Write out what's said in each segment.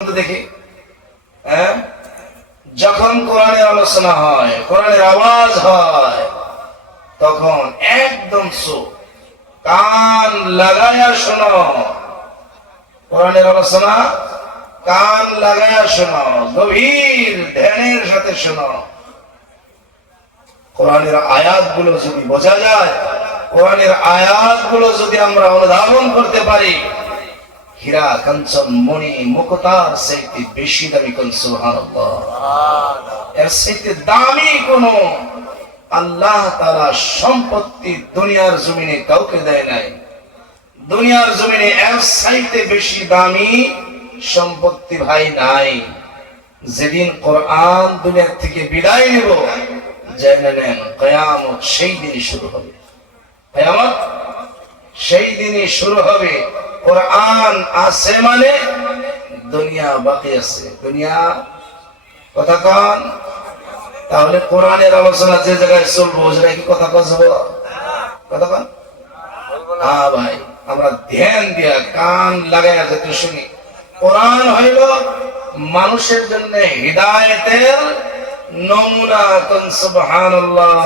দেখি যখন কোরআনের আলোচনা হয়, কোরআনের আওয়াজ হয়, তখন একদম কান লাগায়া শোনো। কোরআনের আলোচনা কান লাগায়া শোনো, গভীর ধ্যানের সাথে শোনো। কোরআনের আয়াতগুলো যদি বোঝা যায়, কোরআনের আয়াতগুলো যদি আমরা অনুধাবন করতে পারি, হীরা কাঞ্চন মণি মুকুতার চাইতে বেশি দামি কোন সুবহানাল্লাহ, এর চাইতে দামি কোন আল্লাহ তাআলা সম্পত্তি দুনিয়ার জমিনে কাউকে দেয় নাই। দুনিয়ার জমিনে এর চাইতে বেশি দামি সম্পত্তি ভাই নাই। যেদিন কোরআন দুনিয়া থেকে বিদায় নেব, জেনে নেন কিয়ামত সেই দিনই শুরু হবে। কিয়ামত সেই দিনই শুরু হবে। কোরআন আছে মানে দুনিয়া বাকি আছে। দুনিয়া কথা কন, তাহলে কোরআনের আলোচনা যে জায়গায় চলবো সেটা কি কথা কব? কথা কন। হ্যাঁ ভাই, আমরা ধ্যান দিয়া কান লাগাইয়া যেতে শুনি। কোরআন হইল মানুষের জন্য হিদায়াতের নমুনা। কোন সুবহানাল্লাহ।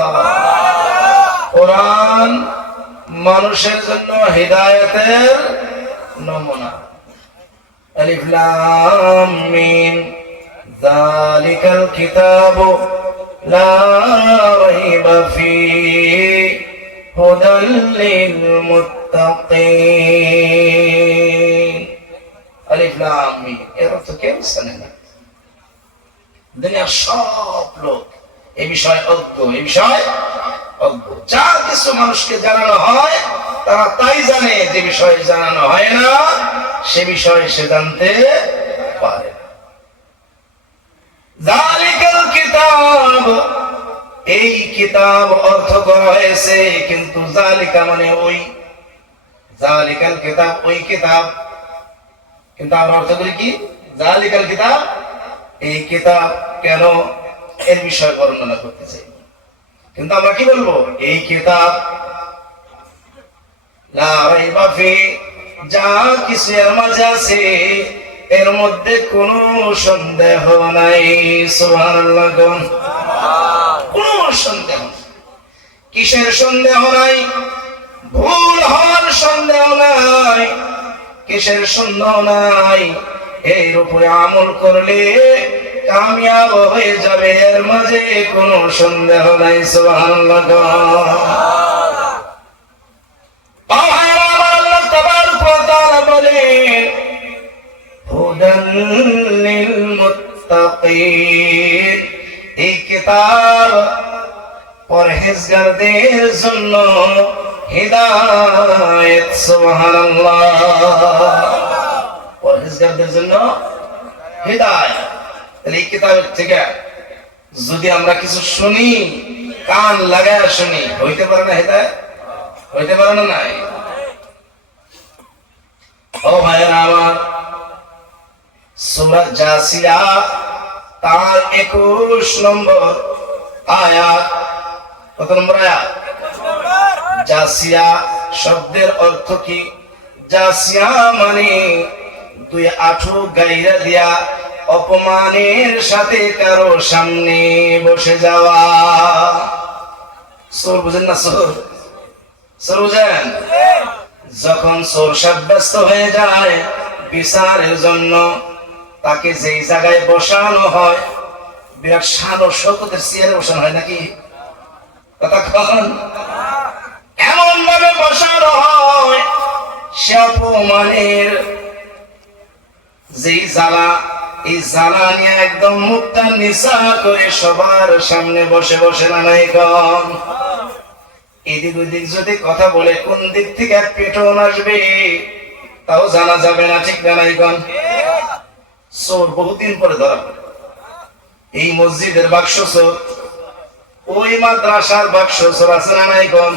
কোরআন মানুষের জন্য হিদায়াতের নমুনা। আলিফ লাম মিম যালিকাল কিতাবু লা রাইবা ফীহি হুদাল লিল মুত্তাকিন। আলিফ লাম মিম এর অর্থ কেউ জানে না। দুনিয়ার সব লোক এই বিষয়ে অজ্ঞ, এই বিষয়ে অজ্ঞ। যা কিছু মানুষকে জানানো হয় তারা তাই জানে, যে বিষয়ে জানানো হয় না সে বিষয়ে সে জানতে পারে। যালিকাল কিতাব, এই কিতাব অর্থ করা হয়েছে, কিন্তু যালিকা মানে ওই। যালিকাল কিতাব ওই কিতাব, কিন্তু আমরা অর্থ করি কি যালিকাল কিতাব এই কিতাব। কেন? এর বিষয় বর্ণনা করতে চাই, কিন্তু আমরা কি বলবো? এই কিতাব লা রাইবা ফীহি, যা কিছু এর মাঝে আছে এর মধ্যে কোনো সন্দেহ নাই। সুবহানাল্লাহ। কোনো সন্দেহ। কিসের সন্দেহ নাই? ভুল হওয়ার সন্দেহ নাই। কিসের সন্দেহ নাই? এর উপরে আমল করলে কামিয়াব হয়ে যাবে, এর মাঝে কোনো সন্দেহ নাই। সুবহানাল্লাহ। আল্লাহ তাবারক ওয়া তাআলা বলেন হুদাল লিল মুত্তাকিন, এই কিতাব পরহেজগারদের জন্য হিদায়াত। সুবহানাল্লাহ। পরহেজগারদের জন্য হিদায়াত। এই কিতাবের থেকে যদি আমরা কিছু শুনি, কান লাগায় শুনি, হইতে পারে না হিদায়াত? হইতে পারে না? নাই। ও ভাইয়েরা আমার, সূরা জাসিয়া তার 21 নম্বর আয়াত। কত নম্বর আয়াত? জাসিয়া শব্দের অর্থ কি? জাসিয়া মানে দুই আঁঠু গাইরা দিয়া অপমানের সাথে কারো সামনে বসে যাওয়া। চোর বুঝেন না? চোর চোর বুঝেন? যখন চোর সাব্যস্ত হয়ে যায় বিচারের জন্য, তাকে যেই জায়গায় বসানো হয়, বিরাট শান ও শওকতের চেয়ারে বসানো হয় নাকি? কতক্ষণ এমন ভাবে বসানো হয়, সে অপমানের যেই জ্বালা, এই জ্বালা নিয়ে একদম মুখটা নিচা করে সবার সামনে বসে বসে নানাই কম এদিক ওদিক যদি কথা বলে কোন দিক থেকে পেটন আসবে তাও জানা যাবে না। ঠিক নানাই কম। চোর বহুদিন পরে ধরা পড়ে। এই মসজিদের বাক্স চোর, ওই মাদ্রাসার বাক্স চোর আছে না নাই কম?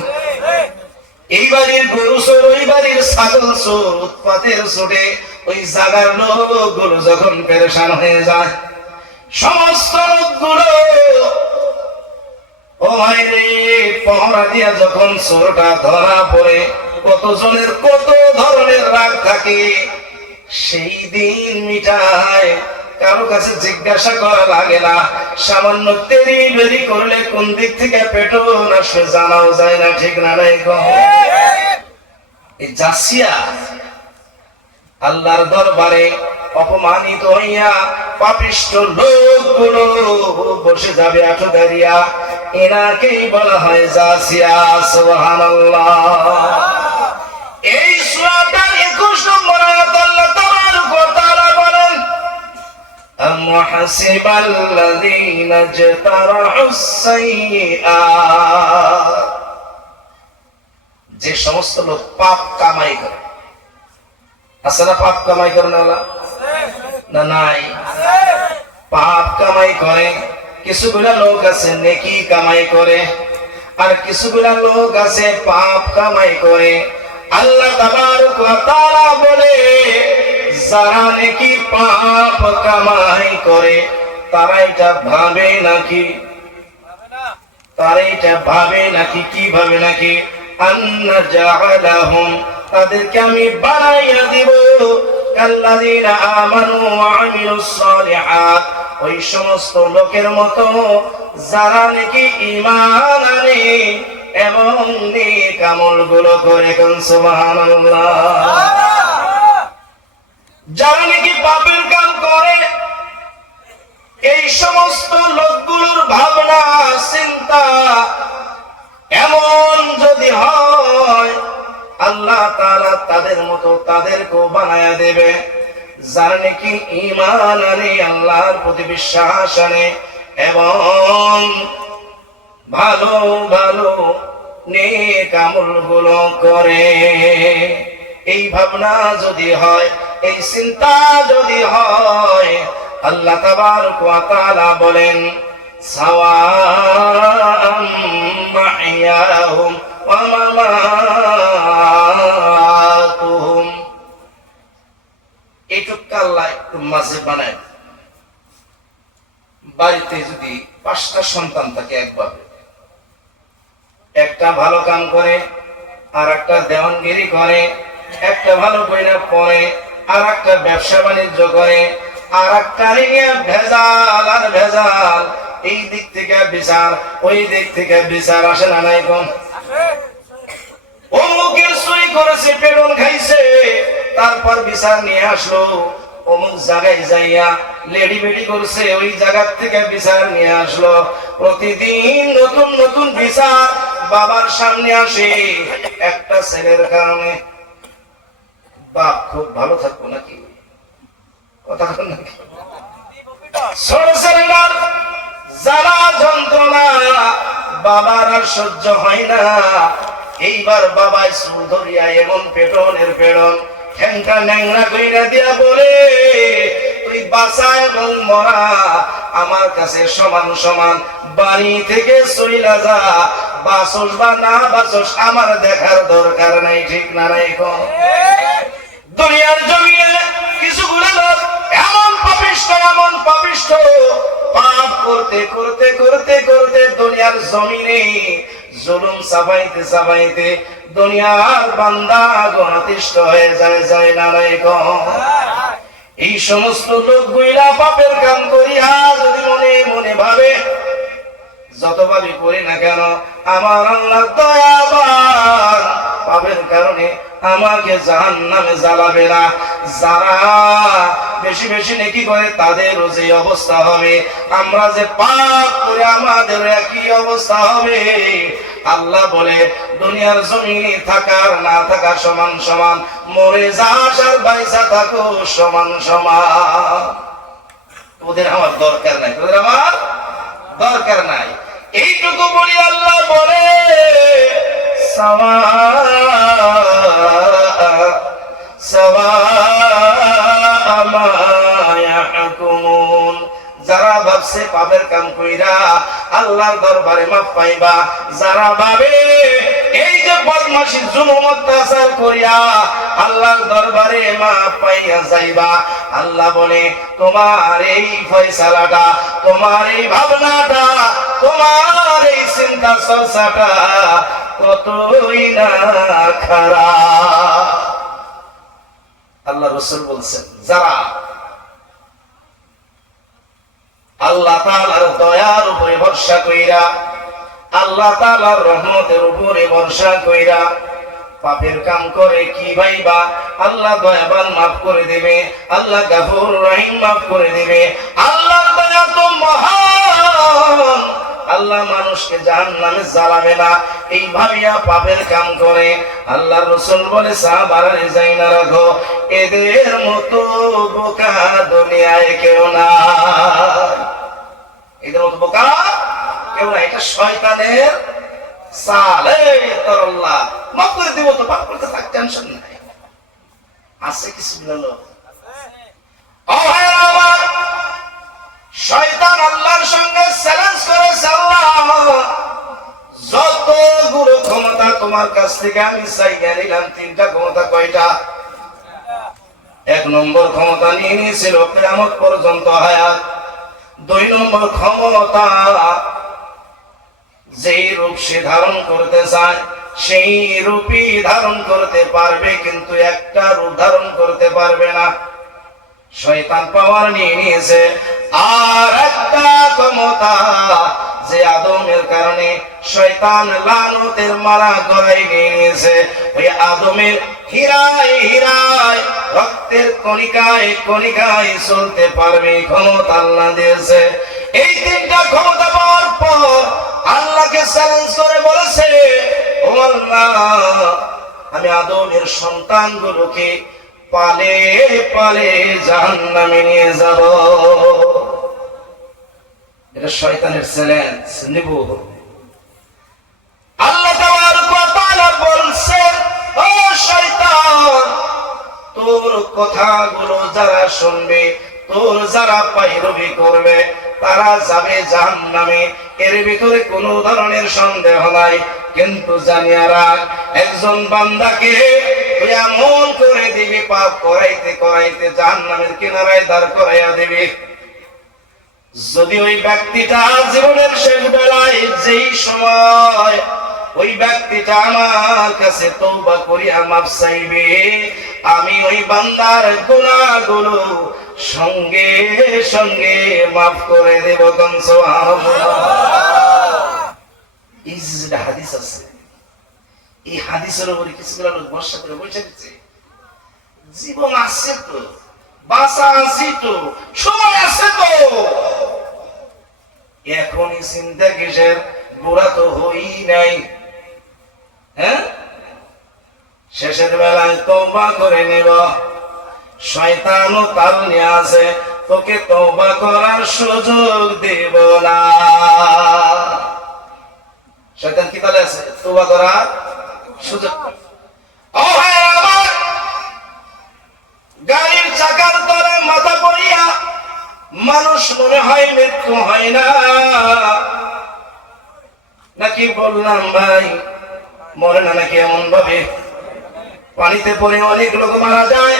এই বাড়ির গরু চোর, ওই বাড়ির ছাগল চোর। উৎপাতের চোটে ওই জাগার লোকগুলো যখন পেরেশান হয়ে যায়, সমস্ত লোকগুলো ও ভাই রে পহরা দিয়া যখন চোরটা ধরা পড়ে, কতজনের কত ধরনের রাগ থাকে। সেই দিন মিটায়, কারো কাছে জিজ্ঞাসা করা লাগে না। সামান্য তেরি বেরি করলে কোন দিক থেকে পেটন আসবে জানাও যায় না, ঠিক না? নাই গো। এই জাসিয়া আল্লাহর দরবারে অপমানিত হইয়া পাপিষ্ঠ লোকগুলো বসে যাবে আঁটু দাঁড়িয়া, এনাকেই বলা হয় জাসিয়া। সুবহানাল্লাহ। এই সূরাটার 21 নম্বর আয়াত আল্লাহ তাবারক ওয়া তাআলা বলেন, আম হাসিবাল্লাযীনা ইজতারাহুস সাইয়্যাত, যে সমস্ত লোক পাপ কামাই করে। আছে না পাপ কামাই করে? না নাই? পাপ কামাই করে। কিছুগুলা লোক আছে নেকি কামাই করে, আর কিছুগুলা লোক আছে পাপ কামাই করে। আল্লাহ তাবারক ওয়া তাআলা বলে, যারা নেকি পাপ কামাই করে তারা এটা ভাবে নাকি, কি ভাবে নাকি, আন্না জাআলাহুম, তাদেরকে আমি বানাইয়া দিব, কাল্লাযীনা আমানু ওয়া আমিলুস সালিহাত, ওই সমস্ত লোকের মতো যারা নাকি ঈমান আনে এবং নেক আমলগুলো করে। কোন সুবহানাল্লাহ। যারা নাকি পাপের কাম করে, এই সমস্ত লোকগুলোর ভাবনা চিন্তা এমন যদি হয়, আল্লাহ তাআলা তাদের মতো তাদেরকেও বানায়া দেবে। যারা নাকি ঈমান আনে, আল্লাহর প্রতি বিশ্বাস আনে এবং ভালো ভালো নেক আমলগুলো করে। এই ভাবনা যদি হয়, এই চিন্তা যদি হয়, আল্লাহ তাবারক ওয়া তাআলা বলেন, সাওয়াআম মাহইয়াহুম ওয়া মামাতুহুম। এটুকু আল্লাহ একটু মাঝে বানায়। বাড়িতে যদি 5টা সন্তান থাকে, একভাবে একটা ভালো কাম করে, আর একটা দেওয়ানগিরি করে, একটা ভালো কইরা পড়ে, আর একটা ব্যবসা বাণিজ্য করে, আর একটা ভেজাল আর ভেজাল, এই দিক থেকে বিচার, ওই দিক থেকে বিচার, আসে না নাই? কোন অমুকের সই করেছে, পেটন খাইছে, তারপর বিচার নিয়ে আসলো। অমুক জায়গায় যাইয়া লেডি বেডি করছে, ওই জায়গার থেকে বিচার নিয়ে আসলো। প্রতিদিন নতুন নতুন বিচার বাবার সামনে আসে। একটা ছেলের কারণে বাপ খুব ভালো থাকবো নাকি? কথা নাকি? ছোট ছেলেটার জ্বালা যন্ত্রণা বাবার আর সহ্য হয় না। এইবার বাবাই চুল ধরিয়া এমন পেটনের পেটন ঠ্যাংটা ন্যাংরা কইরা দিয়া বলে, তুই বাঁচা এবং মরা আমার কাছে সমান সমান, বাড়ি থেকে চইলা যা, বাঁচস বা না বাঁচস আমার দেখার দরকার নাই, ঠিক না? নাই? দুনিয়ার জমিনে কিছুগুলো লোক এমন পাপিষ্ঠ পাপ করতে করতে করতে করতে দুনিয়ার জমিনে জুলুম চাপাইতে চাপাইতে দুনিয়ার বান্দা অতিষ্ঠ হয়ে যায় না? নাই? এই সমস্ত লোকগুলা পাপের কাম করিয়া যদি মনে মনে ভাবে, যতভাবে করি না কেন আমার আল্লাহ দয়াবান, পাপের কারণে আমাকে জাহান্নামে জ্বালাবে না। যারা বেশি বেশি নেকি করে তাদেরও যে অবস্থা হবে, আমরা যে পাপ করে আমাদের একই অবস্থা হবে। আল্লাহ বলে, দুনিয়ার জমিনে থাকার না থাকা সমান সমান, মরে যাস আর বাইসা থাকো সমান সমান। তোদের আমার দরকার নাই, তোদের আমার দরকার নাই। এইটুকু বলি আল্লাহ বলে, যারা ভাবছে পাপের কাম কইরা আল্লাহর দরবারে মাফ পাইবা, যারা ভাবে এই যে বদমাশি জুলুম অত্যাচার করিয়া আল্লাহর দরবারে মাফ পাইয়া যাইবা, আল্লাহ বলে তোমার এই ফয়সালাটা, তোমার এই ভাবনাটা, তোমার এই চিন্তা চর্চাটা কতই না খারাপ। আল্লাহ রাসূল বলছেন, যারা আল্লাহ তাআলার দয়ার উপরে ভরসা কইরা, আল্লাহ তাআলার রহমতের উপরে ভরসা কইরা পাপের কাম করে, কি ভাইবা আল্লাহ দয়াবান মাফ করে দিবে, আল্লাহ গফুর রহিম মাফ করে দিবে, আল্লাহর দয়া তো মহান, আল্লাহ মানুষকে জাহান্নামে জ্বালাবে না, এই ভাবিয়া পাপের কাম করে। আল্লাহর রাসূল বলে, সাহাবারা যাইনা রাখো, এদের মতো বোকা দুনিয়ায় কেউ না, এদের মতো বোকা কেউ না। এটা শয়তানের চাল। এই তোর আল্লাহ মাফ করে দিব, তো পাপ করতে থাক, টেনশন নাই, আছে কিছু বলো। শয়তান আল্লাহর সঙ্গে চ্যালেঞ্জ করেছে, আল্লাহ যতগুলো ক্ষমতা তোমার কাছ থেকে আমি চাইয়া নিলাম, তিনটা ক্ষমতা কয়টা? এক নম্বর ক্ষমতা নিয়ে নিয়েছিল কিয়ামত পর্যন্ত হায়াত। দুই নম্বর ক্ষমতা, যেই রূপ সে ধারণ করতে চায় সেই রূপই ধারণ করতে পারবে, কিন্তু একটা রূপ ধারণ করতে পারবে না। শয়তান পাওয়ার নিয়ে নিয়েছে। আর একটা ক্ষমতা, যে আদমের কারণে শয়তান লানতের মালা গলায় নিয়ে নিয়েছে, ওই আদমের হীরায় হীরায় রক্তের কণিকায় কণিকায় চলতে পারবে, ক্ষমতা আল্লাহ দিয়েছে। এই তিনটা ক্ষমতা পাওয়ার পর আল্লাহকে চ্যালেঞ্জ করে বলেছে, ও আল্লাহ, আমি আদমের সন্তানগুলোকে পালে পালে জাহান্নামে নিয়ে যাব। এটা শয়তানের চ্যালেঞ্জ নিব। আল্লাহ তাআলা বলছেন, ও শয়তান, তোর কথাগুলো যারা শুনবে, তোর যারা পায়রবি করবে, তারা যাবে জাহান্নামে, এর ভিতরে কোনো ধরনের সন্দেহ নাই। কিন্তু জানিয়া রাখ, একজন বান্দাকে তুই এমন করে দিবি, পাপ করাইতে করাইতে জাহান্নামের কিনারায় দাঁড় করাইয়া দিবি, যদি ওই ব্যক্তিটা জীবনের শেষ বেলায় যেই সময় ওই ব্যক্তিটা আমার কাছে তওবা করিয়া মাফ চাইবে, আমি ওই বান্দার গুনাহগুলো সঙ্গে সঙ্গে মাফ করে দেব। এই যে হাদিস আছে, এই হাদিসের উপরে কিছুগুলো লোক ভরসা করে বসে দিচ্ছে। জীবন আছে তো, বাঁচা আছি তো, সময় আছে তো, এখনই চিন্তা কিসের? বুড়া তো হই নাই। হ্যাঁ, শেষের বেলায় তওবা করে নিব। শয়তানও তাল নিয়ে আছে, তোকে তওবা করার সুযোগ দেব না। শয়তান কি তালে আছে? তওবা করার সুযোগ। ও ভাই আমার, গাড়ির চাকার তলে মাথা পড়িয়া মানুষ মনে হয় মৃত্যু হয় না, নাকি বললাম ভাই মরে না, নাকি এমন ভাবে পানিতে পড়ে অনেক লোক মারা যায়।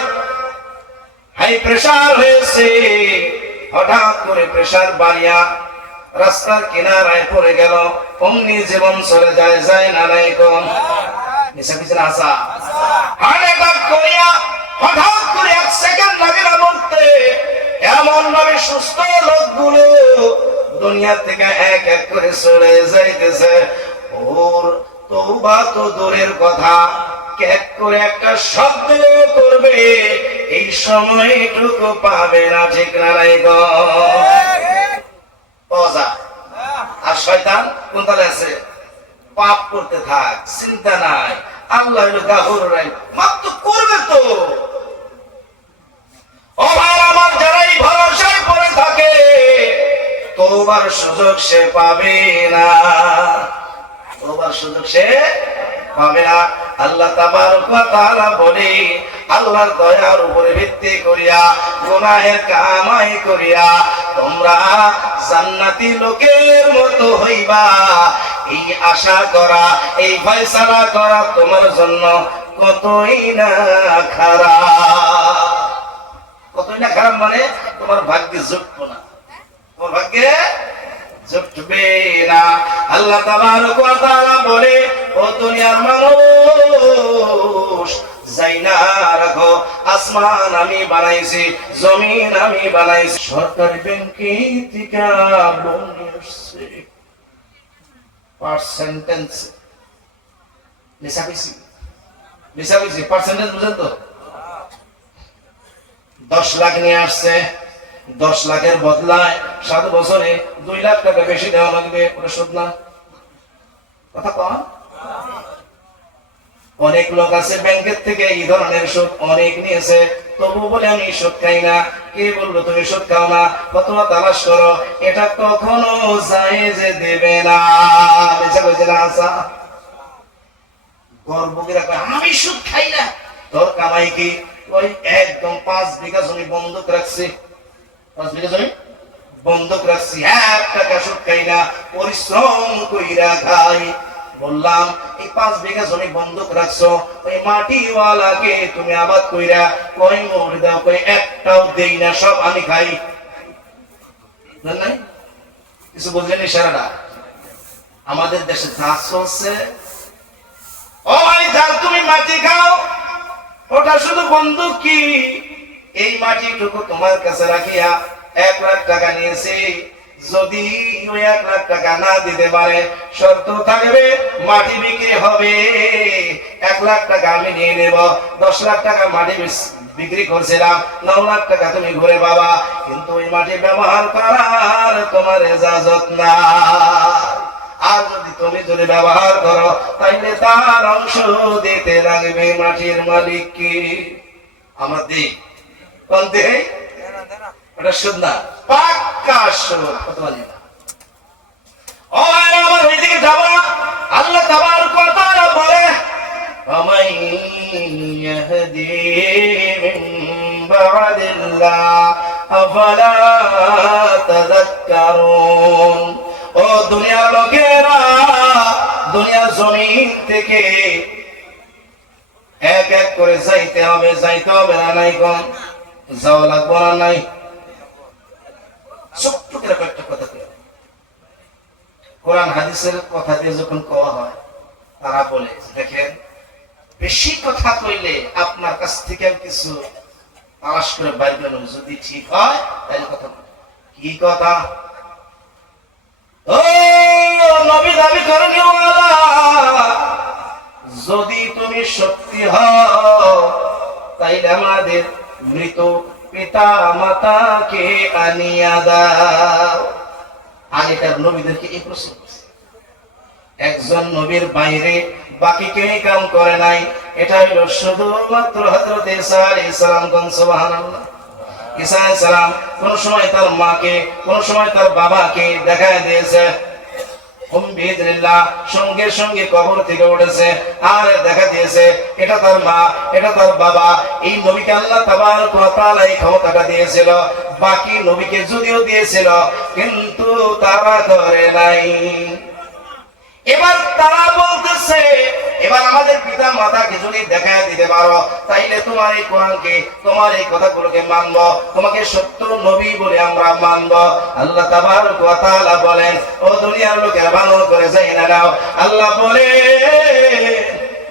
হাই প্রেসার হয়েছে, হঠাৎ করে প্রেসার বাড়িয়া রাস্তার কিনারায় পড়ে গেল, অমনি জীবন চলে যায়, যায় না নাই কম নিশা পিছনে আসা। হার্ট অ্যাটাক করিয়া হঠাৎ করে 1 সেকেন্ড লাগে না মরতে, এমন ভাবে সুস্থ লোকগুলো দুনিয়া থেকে এক এক করে চলে যাইতেছে। ওর তওবা তো দূরের কথা, এক করে একটা শব্দ করবে এই সময়টুকু পাবে না, ঠিক না নাই গো? আর শয়তান কোন তালে আছে? পাপ করতে থাক, চিন্তা নাই, আল্লাহ হলো গাফুর রহিম, মাফ তো করবে তো। ও ভাই আমার, যারাই ভরসায় পড়ে থাকে তওবার সুযোগ সে পাবে না, তওবার সুযোগ সে পাবে না। আল্লাহ তাবারক ওয়া তাআলা বলে, আল্লাহর দয়ার উপরে ভিত্তি করিয়া গুনাহের কামাই করিয়া তোমরা জান্নাতি লোকের মতো হইবা, এই আশা করা, এই ফয়সালা করা তোমার জন্য কতই না খারাপ। কতই না খারাপ মানে তোমার ভাগ্যে জুটবে না, তোমার ভাগ্যে জুটবে না। আল্লাহ তাবারক ওয়া তাআলা বলে, ও দুনিয়ার মানুষ যাই না রাখো, আসমান আমি বানাইছি, জমিন আমি বানাইছি, সরকারি ব্যাংকে থেকে লোন নিয়ে আসছে পার্সেন্টেজ মিশামিশি পার্সেন্টেজ বুঝেন তো, 10 লাখ নিয়ে আসছে, 10 লাখের বদলায় 7 বছরে 2 লাখ টাকা বেশি দেওয়া লাগবে, ওটা শোধ না কথা কন। অনেক লোক আছে ব্যাংকের থেকে এই ধরনের সুদ অনেক নিয়েছে, তবু বলে আমি সুদ খাই না। কে বললো তুমি সুদ খাও না? ফতোয়া তালাশ করো, এটা কখনো জায়েজ দেবে না। বেচা কইছে না আসা গর্বকে রাখবে আমি সুদ খাই না, তোর কামাই কি? ওই একদম 5 বিঘা জমি বন্ধক রাখছি, 5 বিঘা জমি বন্ধক রাখছি, 1 টাকা সুদ খাই না, পরিশ্রম কইরা খাই। বললাম এই 5 বিঘা জমি বন্ধক রাখছো, ওই মাটিওয়ালাকে তুমি আবাদ কইরা কয় মোর দাও, কয় একটাও দেই না, সব আমি খাই। জানেন কিছু বুঝলেন ইশারাটা? আমাদের দেশে যা চলছে, ও ভাই যার তুমি মাটি খাও, ওটা শুধু বন্ধক কি? এই মাটিটুকু তোমার কাছে রাখিয়া 1 লাখ টাকা নিয়েছি, যদি ওই 1 লাখ টাকা না দিতে পারে শর্ত থাকবে মাটি বিক্রি হবে, 1 লাখ টাকা আমি নিয়ে নেব, 10 লাখ টাকা মাটি বিক্রি করছিলাম, 9 লাখ টাকা তুমি ঘুরে পাবা, কিন্তু ওই মাটি ব্যবহার করার তোমার ইজাজত না। আর যদি ব্যবহার করো তাইলে তার অংশ দিতে লাগবে মাটির মালিককে। আমরা দিই কোন দেই? ওটা সুদ না, পাক্কা সুদ। কত বলি না ও আমার ওইদিকে যাব না। আল্লাহ তাবারক ওয়া তাআলা বলে ফামান ইয়াহদি মিন বা'দিল্লাহ আফালা তাযাক্কারুন। ও দুনিয়ার লোকেরা, দুনিয়ার জমিন থেকে এক এক করে যাইতে হবে, যাইতে হবে না নাই? কোন যাওয়া লাগবো না নাই? ছোট্ট করে কয়েকটা কথা বলে, কোরআন হাদিসের কথা দিয়ে যখন কওয়া হয় তারা বলে দেখেন বেশি কথা কইলে আপনার কাছ থেকে কিছু তালাশ করে বাইর করুন, যদি ঠিক হয় তাহলে কথা কি কথা। ও নবী দাবি করেন যদি তুমি সত্যি হও তাইলে আমাদের মৃত পিতা মাতাকে আনিয়া দাও। আগেকার নবীদেরকে এই প্রশ্ন করছে, একজন নবীর বাইরে বাকি কেউ কাম করে নাই। এটা হলো শুধুমাত্র হযরত ঈসা আলাইহিস সালাম। কোন সুবহানাল্লাহ। ঈসা আলাইহিস সালাম কোন সময় তার মাকে, কোন সময় তার বাবাকে দেখায় দিয়েছে, সঙ্গে সঙ্গে কবর থেকে উঠেছে আর দেখা দিয়েছে এটা তার মা, এটা তার বাবা। এই নবীকে আল্লাহ তাবারক ওয়া তাআলা এই ক্ষমতাটা দিয়েছিল, বাকি নবীকে যদিও দিয়েছিল কিন্তু তারা করে নাই। এবার তারা বলতেছে এবার আমাদের পিতা মাতাকে যদি দেখায় দিতে পারো তাইলে তোমার এই কোরআনকে, তোমার এই কথাগুলোকে মানব, তোমাকে সত্য নবী বলে আমরা মানব। আল্লাহ তাবারক ওয়া তাআলা বলেন ও দুনিয়ার লোকেরা ভালো করে যাই না নাও। আল্লাহ বলে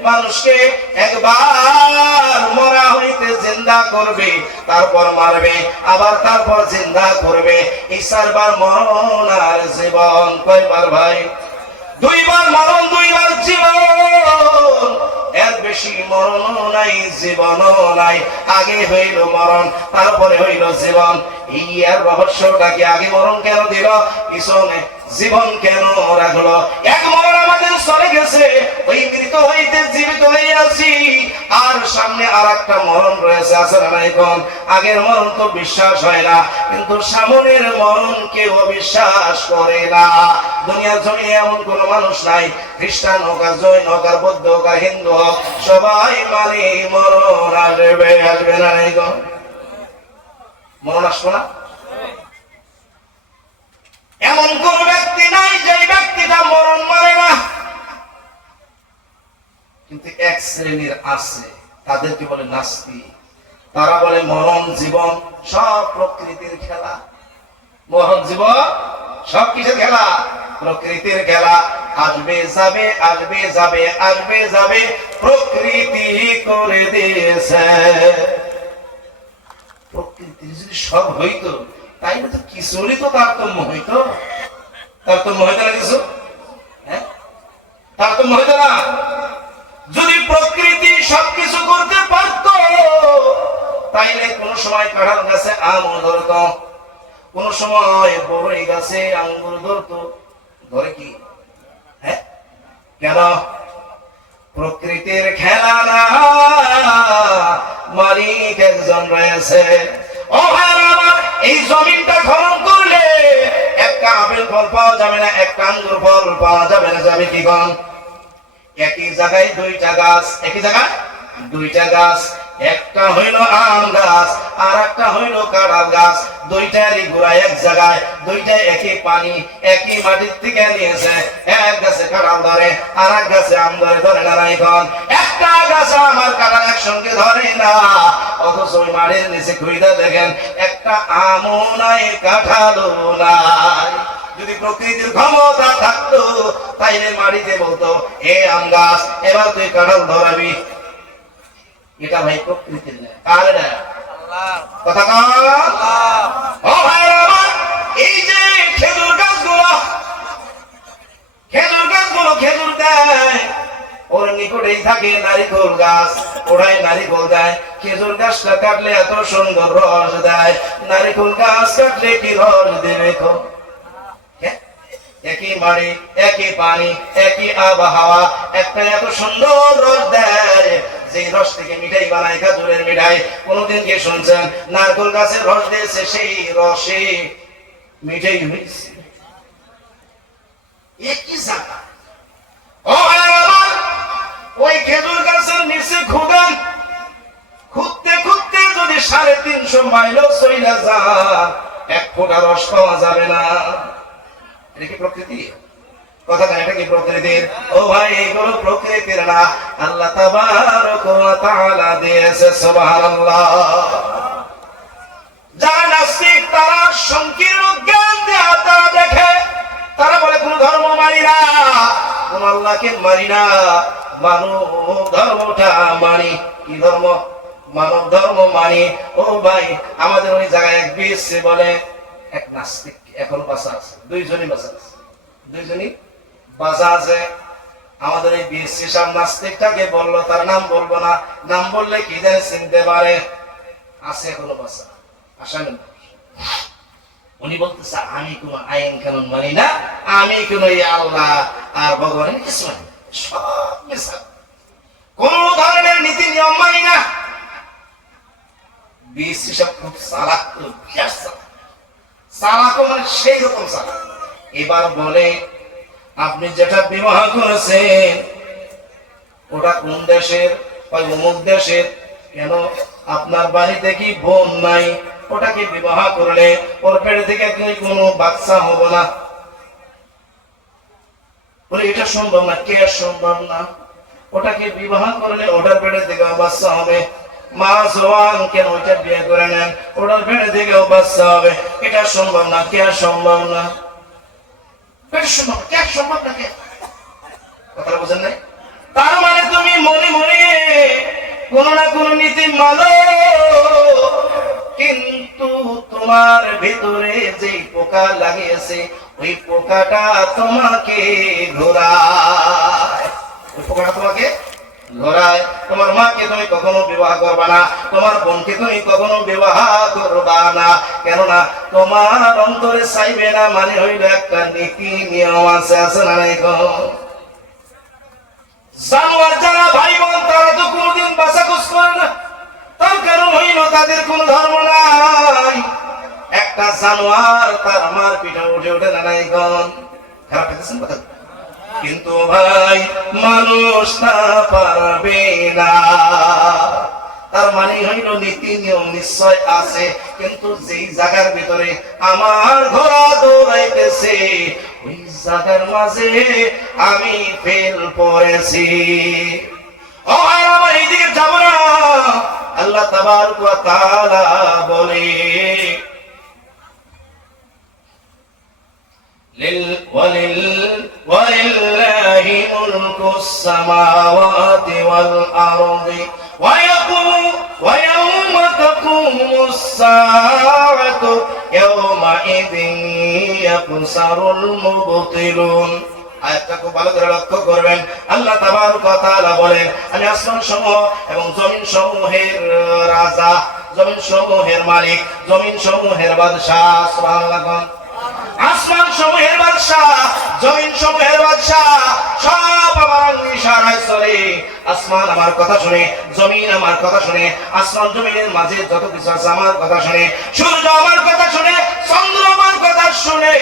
মানুষকে একবার মরা হইতে জিন্দা করবে, তারপর মারবে, আবার তারপর জিন্দা করবে। এই 4 বার মরণ আর জীবন। কয়বার ভাই? 2 বার মরণ, 2 বার জীবন। এর বেশি মরণ নাই, জীবনও নাই। আগে হইল মরণ, তারপরে হইল জীবন। এই এর রহস্যটা কি? আগে মরণ কেন দিল, পিছনে জীবন কেন রাখলো? এক মরণ আমাদের চলে গেছে, ওই মৃত হইতে জীবিত হয়ে আছি, আর সামনে আর একটা মরণ রয়েছে, আছে না নাই? কোন আগের মরণ তো বিশ্বাস হয় না, কিন্তু সামনের মরণ কেউ বিশ্বাস করে না। দুনিয়ার জমিনে এমন কোন মানুষ নাই, খ্রিস্টান হোক আর জৈন হোক আর বৌদ্ধ হোক আর হিন্দু হোক, সবাই মানে মরণ আসবে। আসবে না নাই? কোন মরণ আসবো না? এমন কোন ব্যক্তি নাই যে ব্যক্তিটা মরণ মানে না। কিন্তু এক শ্রেণীর আছে, তাদেরকে বলে নাস্তিক। তারা বলে মরণ জীবন সব প্রকৃতির খেলা। মরণ জীবন সব কিসের খেলা? প্রকৃতির খেলা। আসবে যাবে আসবে যাবে আসবে যাবে প্রকৃতি করে দিয়েছে। প্রকৃতির যদি সব হইতো তাইলে তো কিছুরই তো তারতম্য হইতো। তারতম্য হইতো না কিছু? হ্যাঁ, তারতম্য হইতো না। যদি প্রকৃতি সবকিছু করতে পারতো তাইলে কোন সময় কাঁঠাল গাছে আম ধরতো, কোন সময় বড়ই গাছে আঙ্গুর ধরতো। ধরে কি? হ্যাঁ, কেন? প্রকৃতির খেলা না, মালিক একজন রয়েছে। ও ভাইরা, এই জমিনটা খনন করলে একটা আপেল ফল পাওয়া যাবে না, একটা আঙ্গুর ফল পাওয়া যাবে না। যাবে কি গণ? একই জায়গায় দুইটা গাছ, একই জায়গায় দুইটা গাছ, একটা হইল আম গাছ আর একটা হইল কাঁঠাল গাছ। দুইটারই গোড়া এক জায়গায়, দুইটাই একই পানি একই মাটির থেকে নিয়েছে। এক গাছে কাঁঠাল ধরে আর এক গাছে আম ধরে, ধরে না এখন? একটা গাছে আমার কাঁঠাল একসঙ্গে ধরে না, অথচ ওই মাটির নিচে খুঁজে দেখেন একটা আমও নাই কাঁঠালও নাই। যদি প্রকৃতির ক্ষমতা থাকতো তাইলে মাটিতে বলতো এ আম গাছ এবার তুই কাঁঠাল ধরাবি। এটা ভাই প্রকৃতির না, কার না? কথা কর। ও ভাইরা আমার, এই যে খেজুর গাছগুলো, খেজুর গাছগুলো খেজুর দেয়, ওর নিকটেই থাকে নারিকেল গাছ, ওরাই নারিকেল দেয়। খেজুর গাছটা কাটলে এত সুন্দর রস দেয়, নারিকেল গাছ কাটলে কি রস দেবে? একই মাটি একই পানি একই আবহাওয়া, একটা এত সুন্দর রস দেয়, যে রস থেকে মিঠাই বানায়, খেজুরের মিঠাই। কোনদিন কি শুনছেন নারকেল গাছের রস দিয়েছে সেই রসে মিঠাই হয়েছে? একই জায়গা। ও আমার, ওই খেজুর গাছের নিচে খুঁড়ান, খুঁড়তে খুঁড়তে যদি 350 মাইল চইলা যান, এক ফোঁটা রস পাওয়া যাবে না। এটা কি প্রকৃতি? কথা না, এটা কি প্রকৃতির? ও ভাই, এগুলো প্রকৃতির না, আল্লাহ তাবারক ওয়া তাআলা দিয়েছে। সুবহানাল্লাহ। যারা নাস্তিক তারা সংকীর্ণ জ্ঞান দেয়া তারা দেখে, তারা বলে কোন ধর্ম মানি না, কোন আল্লাহকে মানি না, মানব ধর্মটা মানি। কি ধর্ম? মানব ধর্ম মানি। ও ভাই, আমাদের ওই জায়গায় এক বিএসসি বলে, এক নাস্তিক এখন বাঁচা আছে, দুইজনই বাঁচা আছে, দুইজনই বাঁচা আছে। আমাদের এই বিএসসি সাহেব নাস্তিকটাকে বললো, তার নাম বলবো না, নাম বললে কি জানে চিনতে পারে, আছে এখনো বাঁচা, আসামি। উনি বলতেছে আমি কোন আইন কানুন মানি না, আমি কোন আল্লাহ আর ভগবানের কিছু মানি না, সব মিথ্যা, কোন ধরনের নীতি নিয়ম মানি না। বিএসসি সাহেব খুব চালাক, বিরাট চালাক, চালাক মানে সেই রকম চালাক। এবার বলে আপনি যেটা বিবাহ করেছেন ওটা কোন দেশের? অমুক দেশের। কেন? আপনার বাড়িতে কি বোন নাই? ওটাকে বিবাহ করলে ওর পেট থেকে কোনো বাচ্চা হবে না। বলে এটা সম্ভব না। কে সম্ভব না? ওটাকে বিবাহ করলে ওটার পেটে থেকে বাচ্চা হবে। মা জওয়ান, কেন ওইটা বিয়ে করে নেন, ওটার পেটে থেকেও বাচ্চা হবে। এটা সম্ভব না। কে সম্ভব না? সম্ভব, কে সম্ভব না? কে? কথা বুঝেন নাই? তার মানে তুমি মনে মনে কোন না কোন নীতি মানো, কিন্তু তোমার ভিতরে যে পোকা লাগিয়েছে ওই পোকাটা তোমাকে ঘোরায়। ওই পোকাটা তোমাকে ঘোরায়। তোমার মাকে তুমি কখনো বিবাহ করবা না, তোমার বোনকে তুমি কখনো বিবাহ করবা না। কেননা তোমার অন্তরে চাইবে না, মানে হইল একটা নীতি নিয়ম আছে, আছে না নাই? জানোয়ার যারা ভাই বোন তারা তো কোনোদিন বাঁচা খোঁজ করে না, তার কারণ হইল তাদের কোন ধর্ম নাই। একটা জানোয়ার তার মার পিঠে উঠে উঠে না নাই গণ, খারাপ পেতেছেন কথা। কিন্তু ভাই মানুষ তা পারবে না। তার মানে হইল নীতি নিয়ম নিশ্চয় আছে, কিন্তু যেই জায়গার ভিতরে আমার ঘোড়া দৌড়াইতেছে ওই জায়গার মাঝে আমি ফেল পড়েছি। ও আমার এইদিকে যাব না। আল্লাহ তাবারক ওয়া তাআলা বলে লিল ওয়ালিল লিল্লাহি মুলকুস সামাওয়াতি ওয়াল আরদি ওয়া ইয়াউমা তাকুমুস সাআতু ইয়াউমাইযিন ইয়াখসারুল মুবতিলুন। আয়াতটা খুব ভালো করে লক্ষ্য করবেন। আল্লাহ তাবারক ওয়া তাআলা বলেন, আমি আসমান সমূহ এবং জমিন সমূহের রাজা, জমিন সমূহের মালিক, জমিন সমূহের বাদশা। সুবহানাল্লাহ। আসমান সমূহের বাদশা, জমিন সমূহের বাদশা, সব আমার ইশারায় চলে। আসমান আমার কথা শুনে, জমিন আমার কথা শুনে, আসমান জমিনের মাঝে যত কিছু আছে আমার কথা শুনে, সূর্য আমার কথা শুনে, চন্দ্র আমার কথা শুনে,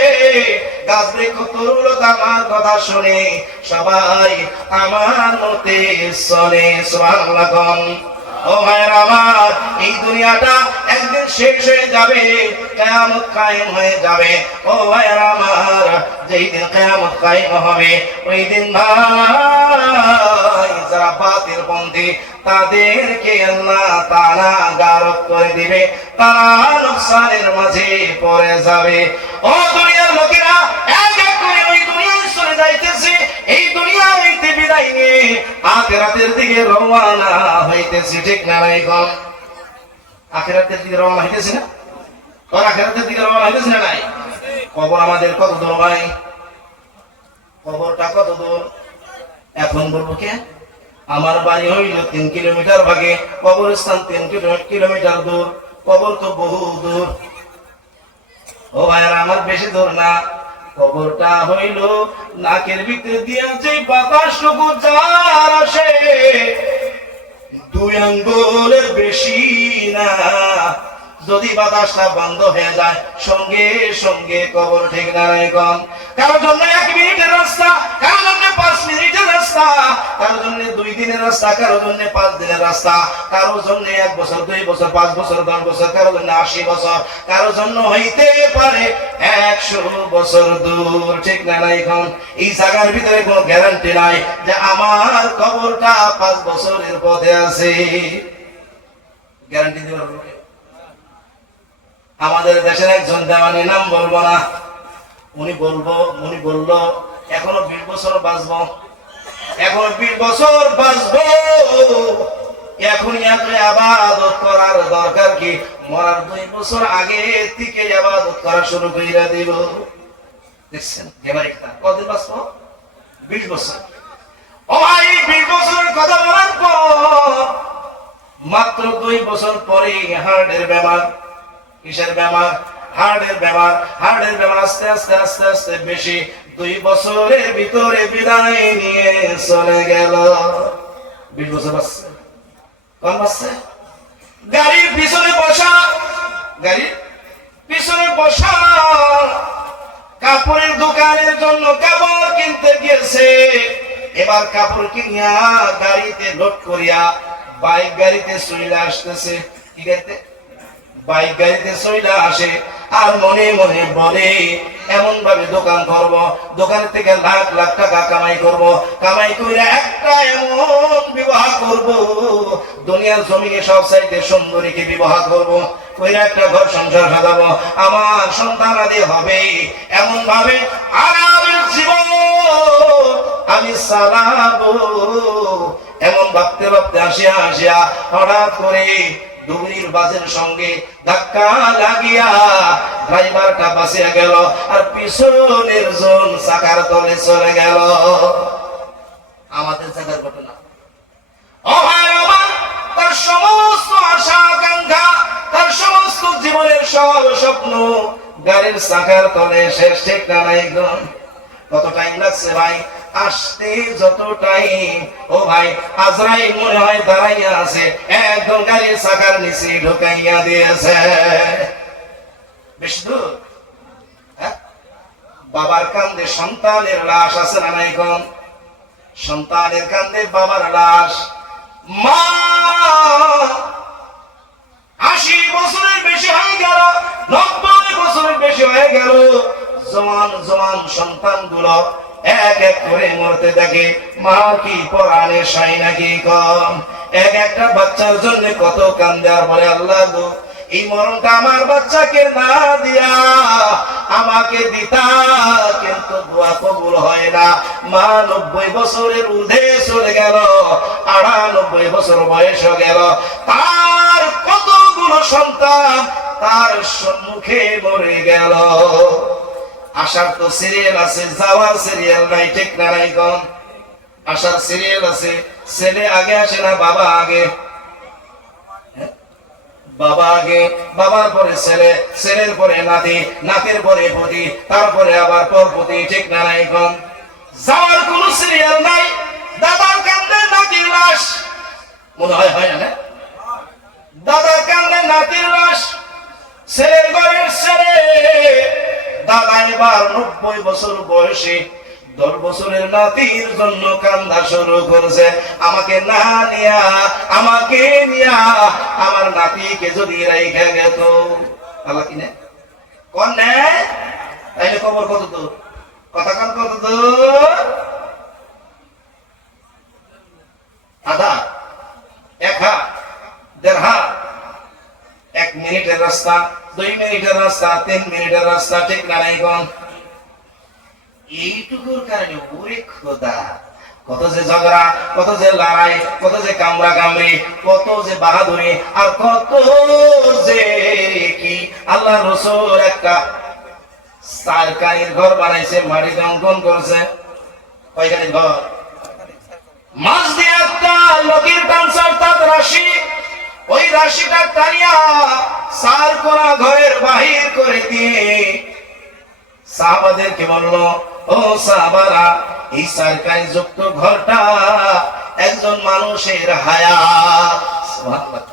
গাছ বৃক্ষ তরুলতা আমার কথা শুনে, সবাই আমার মতে চলে। সুবহানাল্লাহ। ও ভাইরা আমার, এই দুনিয়াটা একদিন শেষ হয়ে যাবে, কিয়ামত কায়েম হয়ে যাবে। ও ভাইরা আমার, যেই দিন কিয়ামত কায়েম হবে ওই দিন ভাই যারা বাতিল পন্থী তাদেরকে আল্লাহ তাআলা গারক করে দিবে, তারা লোকসানের মাঝে পড়ে যাবে। ও দুনিয়ার লোকেরা, এক এক করে ওই দুনিয়ায় চলে যাইতেছে, এই দুনিয়া হইতে বিদায় নিয়ে আখিরাতের দিকে রওনা হইতেছে। ঠিক না ভাই? কম আখিরাতের দিকে রওনা হইতেছে না? কোন আখিরাতের দিকে রওনা হইতেছে না? নাই। কবর আমাদের কত দূর ভাই? কবরটা কত দূর? এখন বলবো কে? আমার বাড়ি হইল 3 কিলোমিটার ভাগে, কবরস্থান 3 কিলোমিটার দূর। কবর তো বহু দূর। ও ভাইরা আমার, বেশি দূর না। কবরটা হইল নাকের ভিতরে দিয়ে যে বাতাসটুকু যার আসে 2 আঙ্গুলের বেশি না। যদি বাতাসটা বন্ধ হয়ে যায় সঙ্গে সঙ্গে কবর। ঠিক না? কম কারোর জন্য 1 মিনিটের রাস্তা, কারোর জন্য 5 মিনিটের রাস্তা, কারোর জন্য 2 দিনের রাস্তা, কারোর জন্য 5 দিনের রাস্তা, কারোর জন্য 1 বছর, 2 বছর, 5 বছর, 10 বছর, কারোর জন্য 80 বছর, কারোর জন্য হইতে পারে 100 বছর দূর। ঠিক না? এখন এই জায়গার ভিতরে কোনো গ্যারান্টি নাই যে আমার কবরটা 5 বছরের পথে আছে। গ্যারান্টি দিতে পারবো? আমাদের দেশের একজন দেওয়ানি, নাম বলবো না, উনি বললো এখনো 20 বছর বাঁচবো, এখনো 20 বছর বাঁচবো, এখন এত ইবাদত করার দরকার কি? মরার 2 বছর আগে থেকে ইবাদত করা শুরু কইরা দিব। দেখছেন এবার একটা কতদিন বাঁচবো? 20 বছর। ও ভাই, 20 বছরের কথা বলার পর মাত্র 2 বছর পরে হার্টের বেমার। কিসের বেমার? হার্টের বেমার। হার্টের বেমার আস্তে আস্তে আস্তে আস্তে বেশি, 2 বছরের ভিতরে বিদায় নিয়ে চলে গেল। 20 বছর বাঁচছে। কোন বাঁচছে? গাড়ির পিছনে বসা, গাড়ির পিছনে বসা, কাপড়ের দোকানের জন্য কাপড় কিনতে গেছে। এবার কাপড় কিনিয়া গাড়িতে লোড করিয়া বাইক গাড়িতে চলে আসতেছে। কি গাড়িতে? বাইক গাড়িতে চলে আসে আর মনে মনে বলে এমন ভাবে দোকান করব, দোকান থেকে লাখ লাখ টাকা কামাই করব, কামাই করে একটা এমন বিবাহ করব, দুনিয়ার জমিনে সব চাইতে সুন্দরীকে বিবাহ করব, কইরা একটা ঘর সংসার সাজাবো, আমার সন্তান আদি হবে, এমন ভাবে আরামের জীবন আমি চালাবো। এমন ভাবতে ভাবতে আসিয়া আসিয়া হঠাৎ করে দড়ির বাসের সঙ্গে ধাক্কা লাগিয়া ড্রাইভারটা বাঁচিয়া গেল আর পিছনের জন চাকার তলে চলে গেল। আমাদের জায়গার ঘটনা। তার সমস্ত আশা আকাঙ্ক্ষা, তার সমস্ত জীবনের সব স্বপ্ন গাড়ির চাকার তলে শেষ। ঠিক না? কত টাইম লাগছে ভাই আসতে? যত টাইম, ও ভাই আজরাইল মনে হয় দাঁড়াইয়া আছে, একদম গাড়ির চাকার নিচে ঢুকাইয়া দিয়েছে। বেশ দূর। বাবার কান্দে সন্তানের লাশ আছে না নাই? কোন সন্তানের কান্দে বাবার লাশ। মা 80 বছরের বেশি হয়ে গেল, 90 বছরের বেশি হয়ে গেল, জওয়ান জওয়ান সন্তান গুলো এক এক করে মরতে থাকে। মা কি পরাণে সাই নাকি কম? এক একটা বাচ্চার জন্য কত কান্দে আর বলে আল্লাহ গো, এই মরণটা আমার বাচ্চাকে না দিয়া আমাকে দিতা, কিন্তু তো দোয়া কবুল হয় না। মা 90 বছরের ঊর্ধ্বে চলে গেল, 98 বছর বয়স হয়ে গেল, তার কতগুলো সন্তান তার সম্মুখে মরে গেল। আসার তো সিরিয়াল আছে, যাওয়ার সিরিয়াল নাই, ঠিক না নাই কম? আসার সিরিয়াল আছে, ছেলে আগে আসে না বাবা আগে? বাবা আগে, বাবার পরে ছেলে, ছেলের পরে নাতি, নাতির পরে পতি, তারপরে আবার পরপতি, ঠিক না নাই কম? যাওয়ার কোন সিরিয়াল নাই। দাদার কান্দে নাতির লাশ, মনে হয় হয় না? দাদার কান্দে নাতির লাশ, ছেলের ঘরের ছেলে। দাদা এবার 90 বছর বয়সে 10 বছরের নাতির জন্য কান্দা শুরু করছে। আমাকে না নিয়া, আমাকে নিয়া আমার নাতিকে যদি রাইখা গেত। আল্লাহ কিনে কোন নেয় তাইলে খবর কত দূর, কথা কান কত দূর? আধা, 1 হাত, 1.5 হাত, 1 মিনিটের রাস্তা, 2 মিনিটের রাস্তা, 3 মিনিটের রাস্তা, ঠিক না নাই কোন? এইটুকুর কারণে ওরে খোদা, কত যে ঝগড়া, কত যে লড়াই, কত যে কামড়া কামড়ি, কত যে বাহাদুরি, আর কত যে কি। আল্লাহ রাসূল একটা সারকারির ঘর বানাইছে, মাটিতে অঙ্কন করছে। কয়খানি ঘর? মাছ দিয়ে একটা লগির টানসার তার রাশি, ওই রাশিটা টানিয়া সার করা ঘরের বাহির করে দিয়ে সাহাবাদেরকে বললো, ও সাহাবারা, এই সরকারি যুক্ত ঘরটা একজন মানুষের হায়াত। সুবহানাল্লাহ।